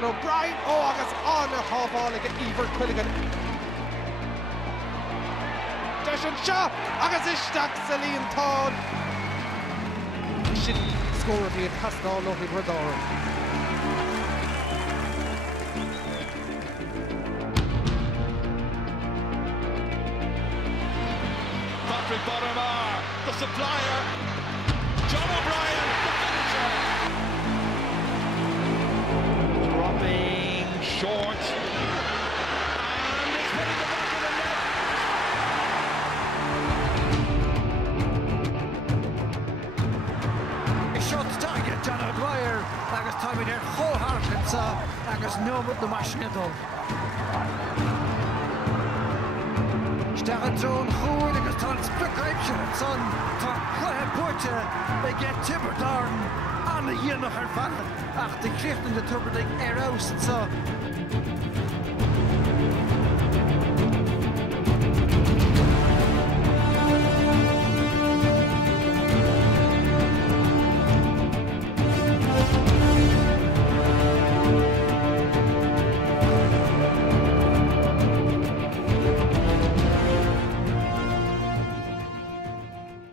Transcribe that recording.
Stephen O'Brien. Oh, agus on a hallball like Iver Quilligan. Deshan Shaw, agus Ishtak Salim Todd. Should score if he had passed all over Brador. Patrick Bottomar, the supplier. John O'Brien, the finisher. Dropping short. And it's hitting the back of the net. He shot the target, John O'Brien. Agus Tommy there, wholehearted, so agus no the machine at all. Stefan Drone, goed, ik was het begrijpje. Son, van Klein Poortje, they get Tipperary Árann aan de hier nog hervallen. Ach, de kreeg in de tubberding eruit, zo.